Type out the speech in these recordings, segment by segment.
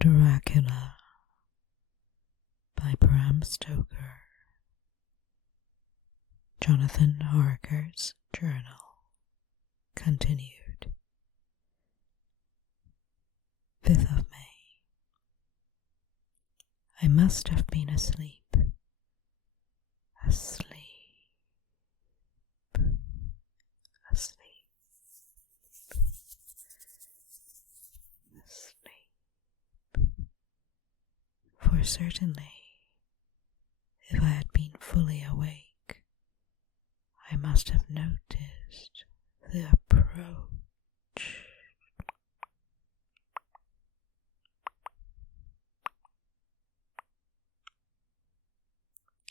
Dracula by Bram Stoker. Jonathan Harker's journal. Continued. 5th of May. I must have been asleep. Asleep. For certainly, if I had been fully awake, I must have noticed the approach.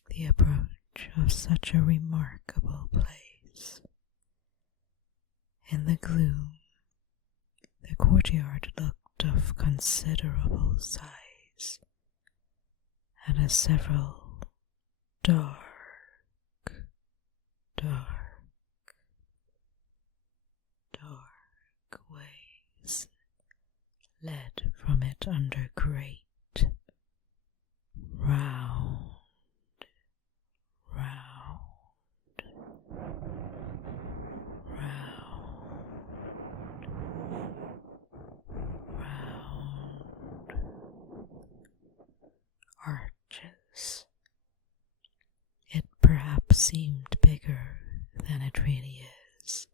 The approach of such a remarkable place. In the gloom, the courtyard looked of considerable size, and as several dark ways led from it under great, round arches. It perhaps seemed bigger than it really is.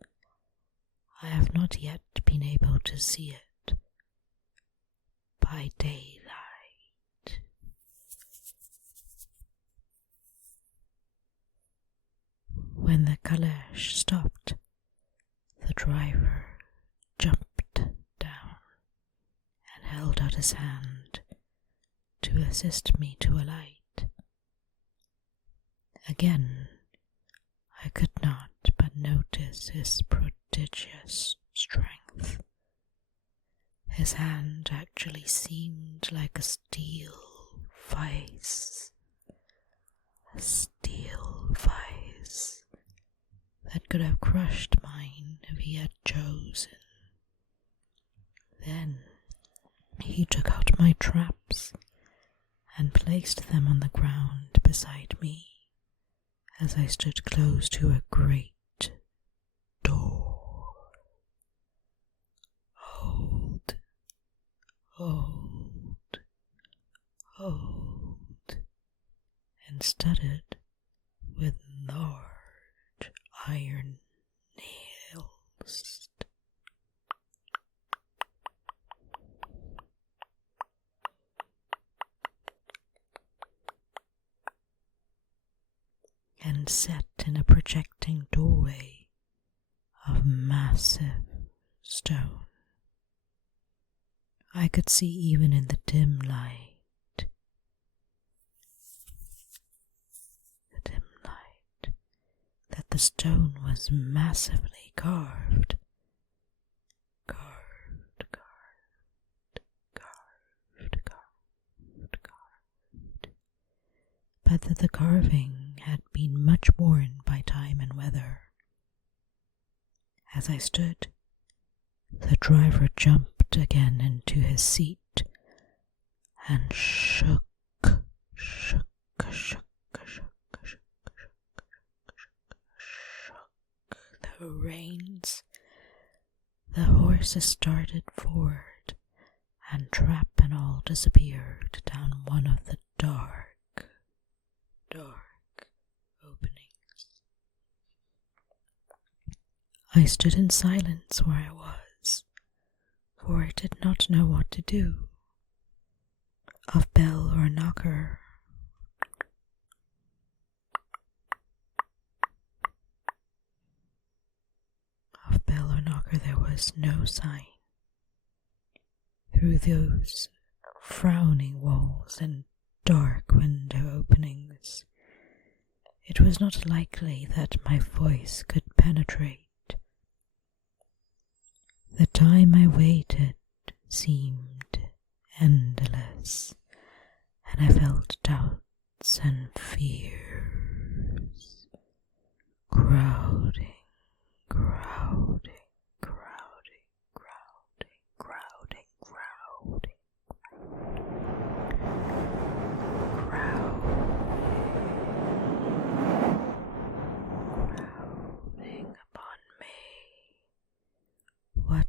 I have not yet been able to see it by daylight. When the caleche stopped, the driver jumped down and held out his hand to assist me to alight. Again, I could not but notice his prodigious strength. His hand actually seemed like a steel vice that could have crushed mine if he had chosen. Then he took out my traps and placed them on the ground beside me as I stood close to a great door. Old, and studded with large iron nails. And set in a projecting doorway of massive stone. I could see even in the dim light that the stone was massively carved. But that the carving had been much worn by time and weather. As I stood, the driver jumped again into his seat and shook the reins. The horses started forward, and trap and all disappeared down one of the dark openings. I stood in silence where I was, for I did not know what to do. Of bell or knocker, there was no sign. Through those frowning walls and dark window openings, it was not likely that my voice could penetrate. The time I waited seemed endless, and I felt doubts and fears crowding.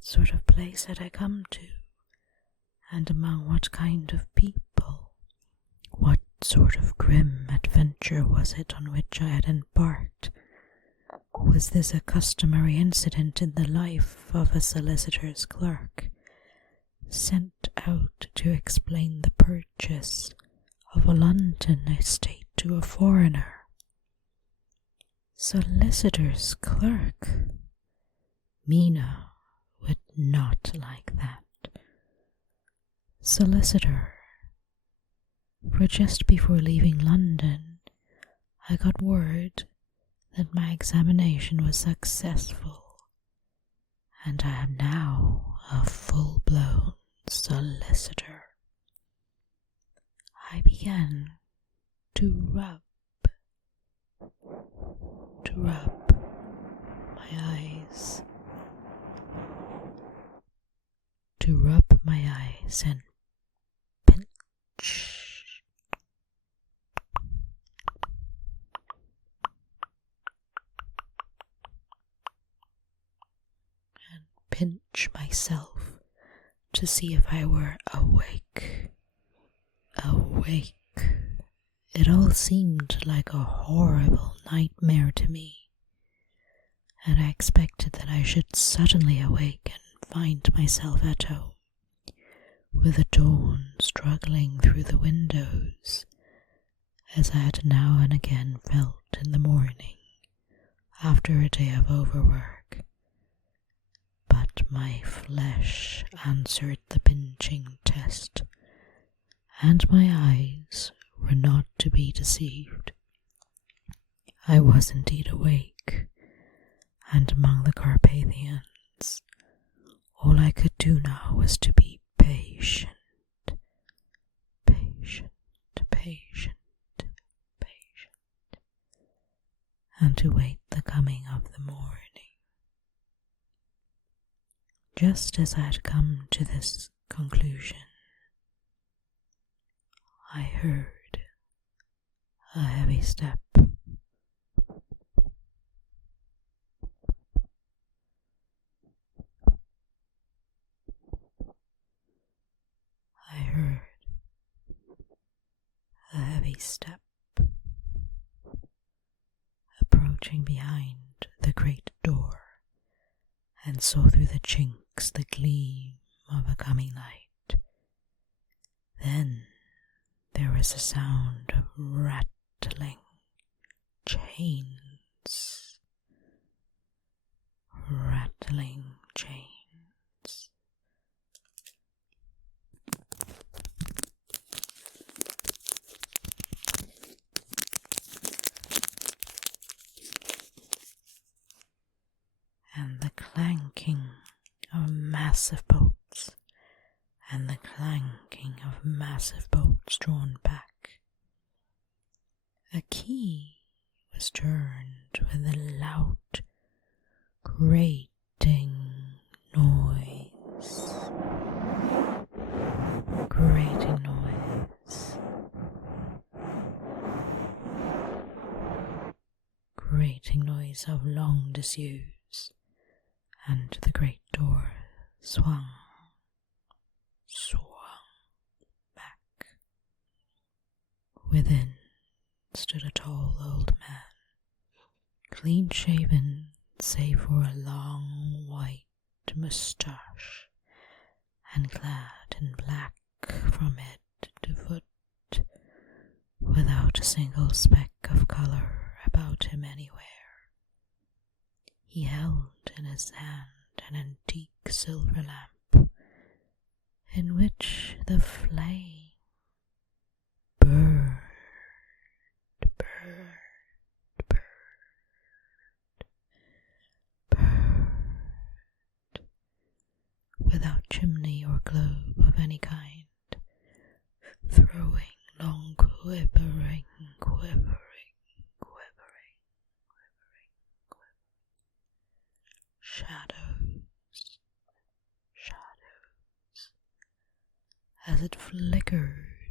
what sort of place had I come to, and among what kind of people? What sort of grim adventure was it on which I had embarked? Was this a customary incident in the life of a solicitor's clerk, sent out to explain the purchase of a London estate to a foreigner? Solicitor's clerk? Mina would not like that. Solicitor. For just before leaving London, I got word that my examination was successful, and I am now a full-blown solicitor. I began to rub my eyes, and pinch. And pinch myself to see if I were awake. Awake. It all seemed like a horrible nightmare to me, and I expected that I should suddenly awake and find myself at home, with the dawn struggling through the windows, as I had now and again felt in the morning after a day of overwork. But my flesh answered the pinching test, and my eyes were not to be deceived. I was indeed awake, and among the Carpathians, all I could do now was to be patient, and to wait the coming of the morning. Just as I had come to this conclusion, I heard a heavy step. Approaching behind the great door, and saw through the chinks the gleam of a coming light. Then there was a sound of rattling chains. Rattling chains. And the clanking of massive bolts, and the clanking of massive bolts drawn back. A key was turned with a loud, grating noise. Grating noise. Grating noise of long disuse. And the great door swung back. Within stood a tall old man, clean-shaven save for a long white moustache, and clad in black from head to foot, without a single speck of colour about him anywhere. He held in his hand an antique silver lamp, in which the flame burned without chimney or globe of any kind, throwing long quivering shadows, as it flickered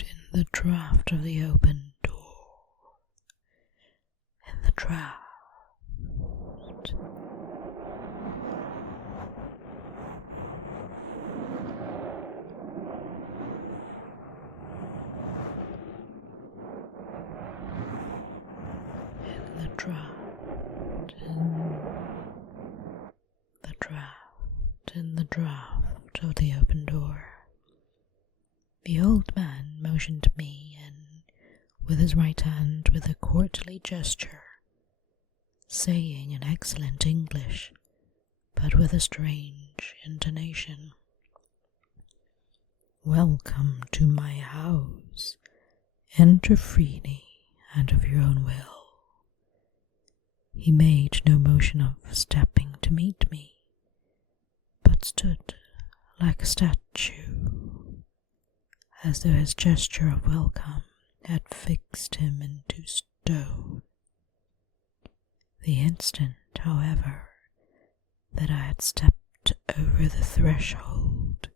in the draught of the open door, in the draught. In the draught, in the draught of the open door. The old man motioned me in with his right hand with a courtly gesture, saying in excellent English, but with a strange intonation, "Welcome to my house. Enter freely and of your own will." He made no motion of stepping to meet me, but stood like a statue, as though his gesture of welcome had fixed him into stone. The instant, however, that I had stepped over the threshold,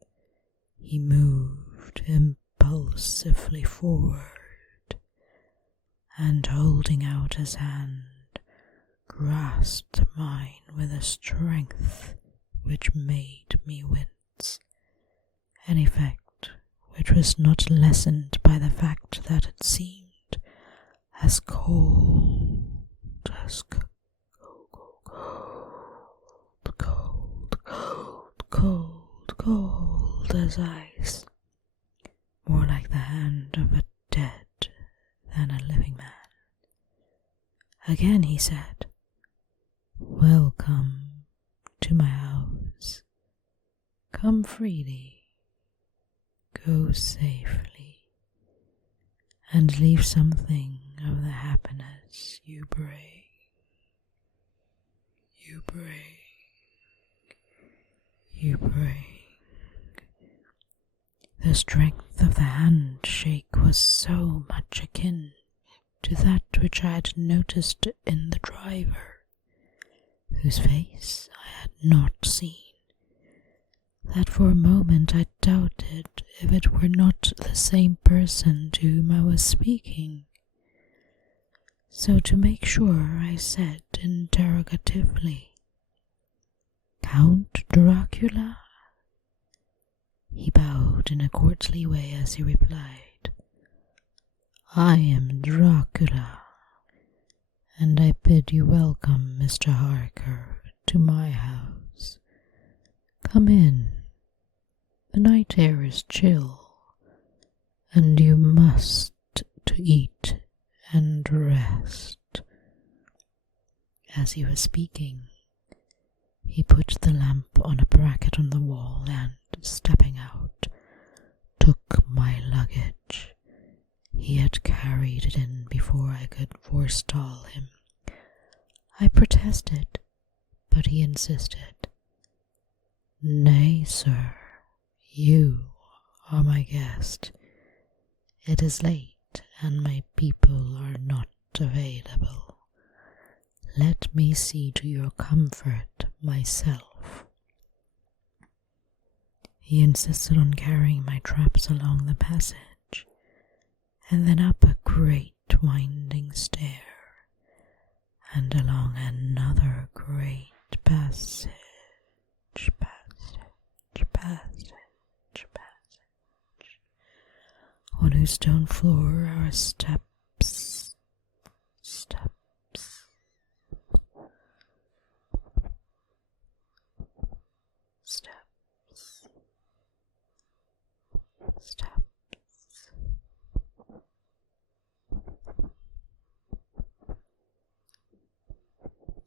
he moved impulsively forward, and holding out his hand, grasped mine with a strength which made me wince, an effect which was not lessened by the fact that it seemed as cold as ice, more like the hand of a dead than a living man. Again he said, "Welcome to my house. Come freely, go safely, and leave something of the happiness you bring. The strength of the handshake was so much akin to that which I had noticed in the driver, whose face I had not seen, that for a moment I doubted if it were not the same person to whom I was speaking. So to make sure, I said interrogatively, "Count Dracula?" He bowed in a courtly way as he replied, "I am Dracula, and I bid you welcome, Mr. Harker, to my house. Come in. The night air is chill, and you must to eat and rest." As he was speaking, he put the lamp on a bracket on the wall and, stepping out, took my luggage. He had carried it in before I could forestall him. I protested, but he insisted. "Nay, sir, you are my guest. It is late, and my people are not available. Let me see to your comfort myself." He insisted on carrying my traps along the passage, and then up a great winding stair, and along another great passage, on whose stone floor are steps,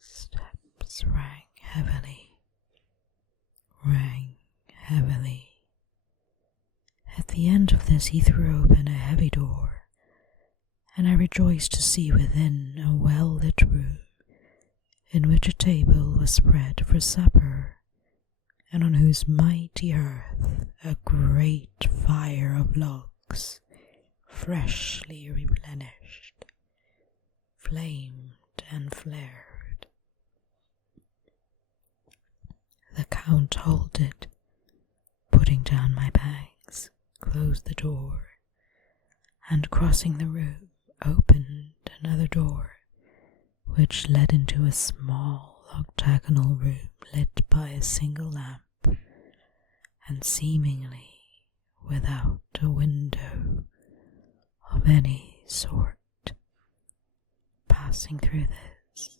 Steps rang heavily. At the end of this he threw open a heavy door, and I rejoiced to see within a well-lit room in which a table was spread for supper, and on whose mighty hearth a great fire of logs, freshly replenished, flamed and flared. The Count halted, putting down my bags, closed the door, and crossing the room opened another door which led into a small octagonal room lit by a single lamp and seemingly without a window of any sort. Passing through this,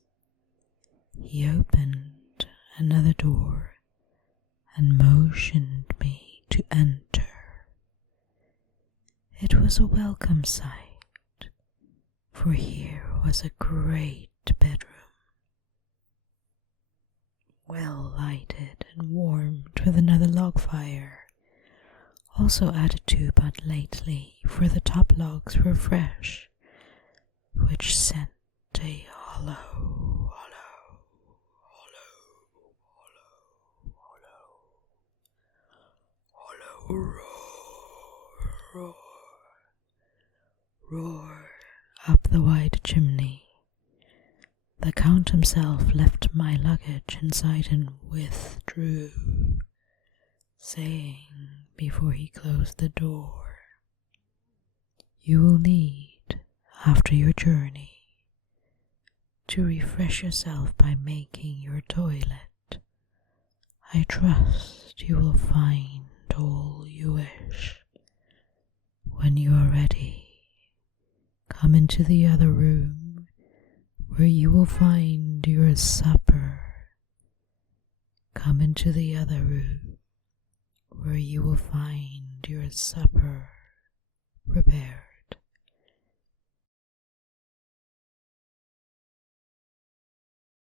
he opened another door and motioned me to enter. It was a welcome sight, for here was a great bedroom, well lighted and warmed with another log fire, also added to but lately, for the top logs were fresh, which sent a hollow roar up the wide chimney. The Count himself left my luggage inside and withdrew, saying before he closed the door, "You will need, after your journey, to refresh yourself by making your toilet. I trust you will find all you wish. When you are ready, come into the other room where you will find your supper. Come into the other room where you will find your supper prepared."